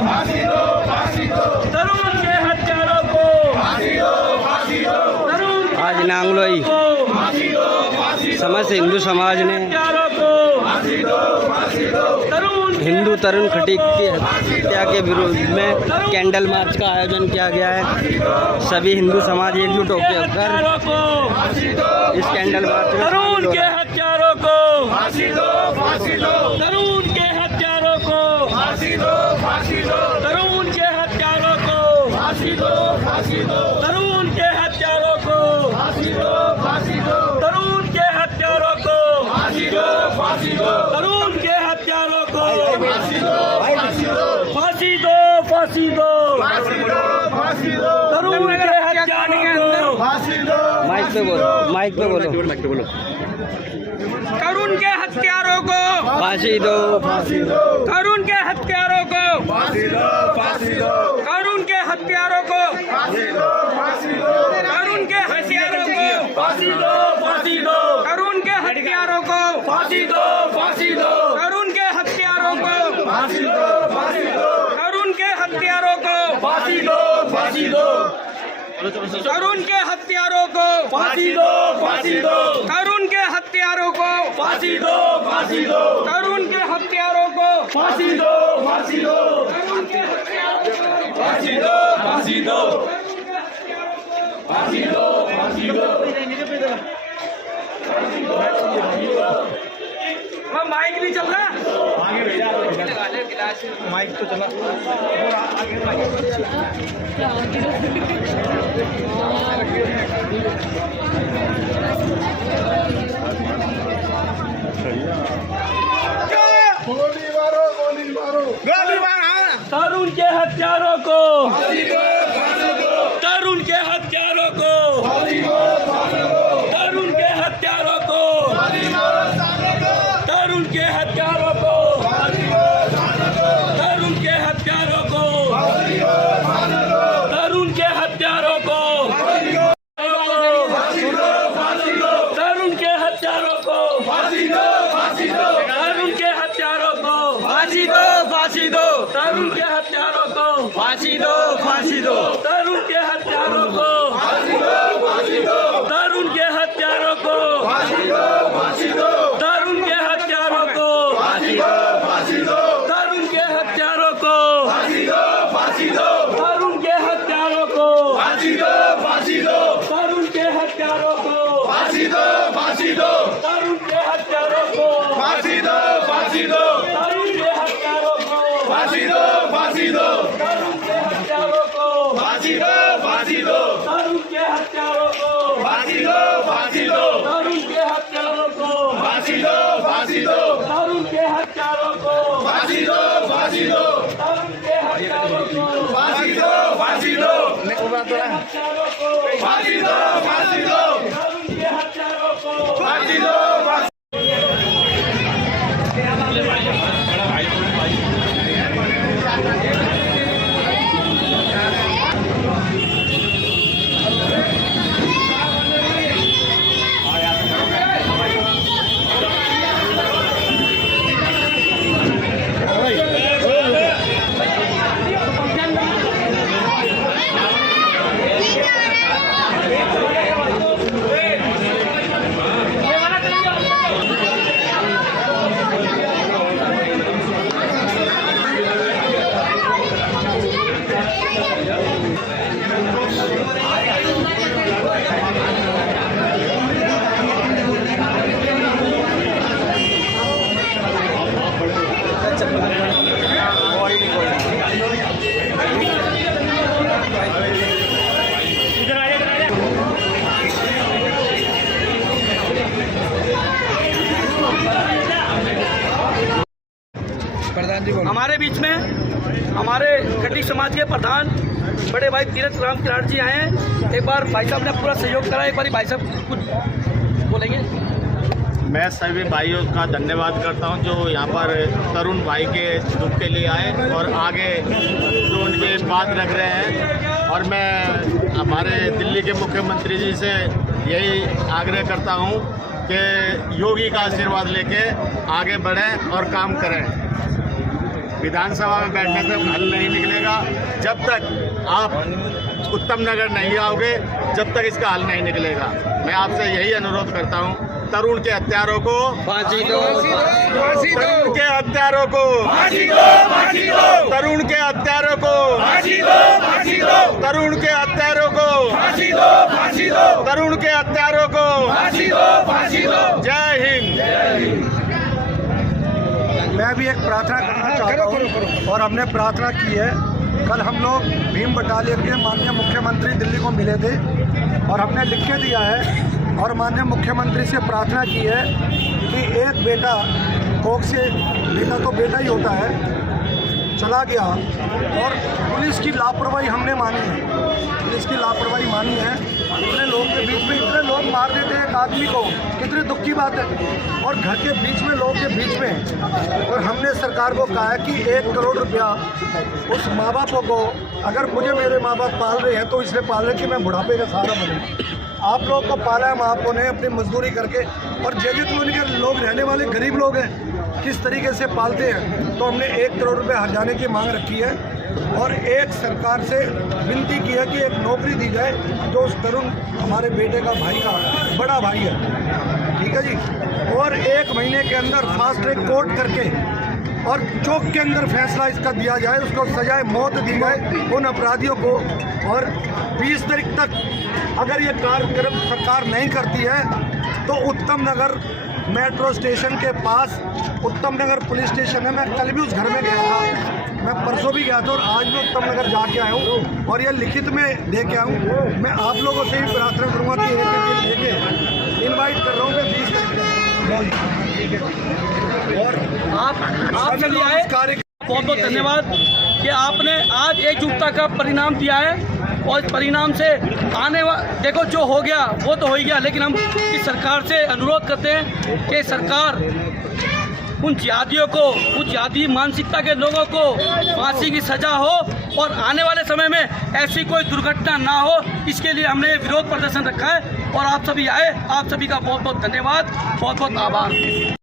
फांसी दो, फांसी दो, तरुण के हत्यारों को फांसी दो, फांसी दो, तरुण आज नांगलोई फांसी दो, फांसी दो, समस्त हिंदू समाज ने हत्यारों को फांसी दो, फांसी दो, तरुण हिंदू तरुण खटीक की हत्या के विरोध में कैंडल मार्च का आयोजन किया गया है। सभी हिंदू समाज एकजुट होकर हत्यारों को इस कैंडल मार्च में तरुण के हत्यारों को फांसी दो, फांसी दो, तरुण के हत्यारों को फांसी दो, फांसी दो, तरुण के हत्यारों को फांसी दो, फांसी दो, तरुण के हत्यारों को फांसी दो, फांसी दो, तरुण के हत्यारों को फांसी दो, फांसी दो, तरुण के हत्यारों को फांसी दो, फांसी दो, फांसी दो, फांसी दो, फांसी दो, फांसी दो, तरुण के हत्यारों को फांसी दो, माइक पे बोलो, माइक पे बोलो। तरुण के हत्यारों को फांसी दो, फांसी दो, तरुण के हत्यारों को फांसी दो, फांसी दो, तरुण के हत्यारों को फांसी दो, फांसी दो, तरुण के हत्यारों को फांसी दो, फांसी दो, तरुण के हत्यारों को फांसी दो, फांसी दो, तरुण के हत्यारों को फांसी दो, फांसी दो, तरुण के हत्यारों को फांसी दो, फांसी दो, तरुण के हत्यारों को फांसी दो, फांसी दो, तरुण के हत्यारों को फांसी दो, फांसी दो, तरुण के हत्यारों को फांसी दो, फांसी दो, तरुण के हत्यारों को फांसी दो, फांसी दो, फांसी दो, फांसी दो, माइक भी चल रहा है। माइक तो चला। गोली मारो, गोली मारो, गोली मारो, तरुण के हत्यारों को फांसी दो, फांसी दो, तरुण के हत्यारों को फांसी दो, फांसी दो, तरुण के हत्यारों को फांसी दो, फांसी दो, तरुण के हत्यारों को फांसी दो, फांसी दो, तरुण के हत्यारों को फांसी दो, फांसी दो, तरुण के हत्यारों को फांसी दो, फांसी दो, फांसी दो, तरुण के हत्यारों को फांसी दो, फांसी दो, तरुण के हत्यारों को फांसी दो, फांसी दो, तरुण के हत्यारों को फांसी दो, फांसी दो, तरुण के हत्यारों को फांसी दो, फांसी दो, तरुण के हत्यारों को फांसी दो, फांसी दो, तरुण के हत्यारों को फांसी दो, फांसी दो, तरुण के हत्यारों को फांसी दो, फांसी दो, तरुण के हत्यारों को फांसी दो, फांसी दो, तरुण के हत्यारों को फांसी दो, फांसी दो, तरुण के हत्यारों को फांसी दो, फांसी दो, तरुण के हत्यारों को फांसी दो, फांसी दो, तरुण के हत्यारों को फांसी दो, फांसी दो, तरुण के हत्यारों को फांसी दो, फांसी दो, तरुण के हत्यारों को फांसी दो, फांसी दो, तरुण के हत्यारों को फांसी दो, फांसी दो, तरुण के हत्यारों को फांसी दो, फांसी दो, हत्यारों को फांसी दो, फांसी दो, तरुण के हत्यारों को फांसी दो, हमारे बीच में हमारे खटीक समाज के प्रधान बड़े भाई तीरथ राम किराड़ जी आए हैं। एक बार भाई साहब ने पूरा सहयोग करा, एक बार भाई साहब कुछ बोलेंगे। मैं सभी भाइयों का धन्यवाद करता हूं जो यहाँ पर तरुण भाई के दुख के लिए आए और आगे जो उनके बात रख रहे हैं। और मैं हमारे दिल्ली के मुख्यमंत्री जी से यही आग्रह करता हूं कि योगी का आशीर्वाद लेके आगे बढ़ें और काम करें। विधानसभा में बैठने से हल नहीं निकलेगा। जब तक आप उत्तम नगर नहीं आओगे, जब तक इसका हल नहीं निकलेगा। मैं आपसे यही अनुरोध करता हूँ, तरुण के हत्यारों को फांसी दो, तरुण के हत्यारों को तरुण के हत्यारों को तरुण के हत्यारों को तरुण के हत्यारों को जय हिंद। मैं भी एक प्रार्थना करना चाहता हूँ और हमने प्रार्थना की है। कल हम लोग भीम बटालियन के माननीय मुख्यमंत्री दिल्ली को मिले थे और हमने लिख के दिया है और माननीय मुख्यमंत्री से प्रार्थना की है कि एक बेटा कोख से, बेटा तो बेटा ही होता है, चला गया और पुलिस की लापरवाही हमने मानी है, पुलिस की लापरवाही मानी है। इतने लोगों के बीच में इतने लोग मार देते हैं एक आदमी को, कितनी दुख की बात है। और घर के बीच में, लोगों के बीच में। और हमने सरकार को कहा है कि 1 करोड़ रुपया उस माँ बापों को, अगर मुझे मेरे माँ बाप पाल रहे हैं तो इसलिए पाल रहे कि मैं बुढ़ापे का सहारा बनूँ। आप लोगों को पाला है माँ बापों ने अपनी मजदूरी करके, और जगह कॉलोनी के लोग रहने वाले गरीब लोग हैं, किस तरीके से पालते हैं। तो हमने 1 करोड़ रुपये हर्जाने की मांग रखी है और एक सरकार से विनती की है कि एक नौकरी दी जाए जो उस तरुण हमारे बेटे का भाई का बड़ा भाई है, ठीक है जी। और 1 महीने के अंदर फास्ट ट्रैक कोर्ट करके और चौक के अंदर फैसला इसका दिया जाए, उसको सजाए मौत दी जाए उन अपराधियों को। और 20 तारीख तक अगर ये कार्यक्रम सरकार नहीं करती है तो उत्तम नगर मेट्रो स्टेशन के पास उत्तम नगर पुलिस स्टेशन है। मैं कल भी उस घर में गया था, मैं परसों भी गया था और आज भी उत्तम नगर जाके आया हूँ और ये लिखित में दे के आया हूँ। मैं आप लोगों से भी प्रार्थना करूँगा कि एक लेके इनवाइट कर रहा हूँ मैं 20 तारीख को। और आपने लिया है, बहुत बहुत धन्यवाद कि आपने आज एकजुटता का परिणाम दिया है। और इस परिणाम से आने देखो जो हो गया वो तो हो ही गया, लेकिन हम इस सरकार से अनुरोध करते हैं कि सरकार उन जिहादियों को, उन जिहादी मानसिकता के लोगों को फांसी की सजा हो और आने वाले समय में ऐसी कोई दुर्घटना ना हो, इसके लिए हमने विरोध प्रदर्शन रखा है। और आप सभी आए, आप सभी का बहुत बहुत धन्यवाद, बहुत बहुत आभार।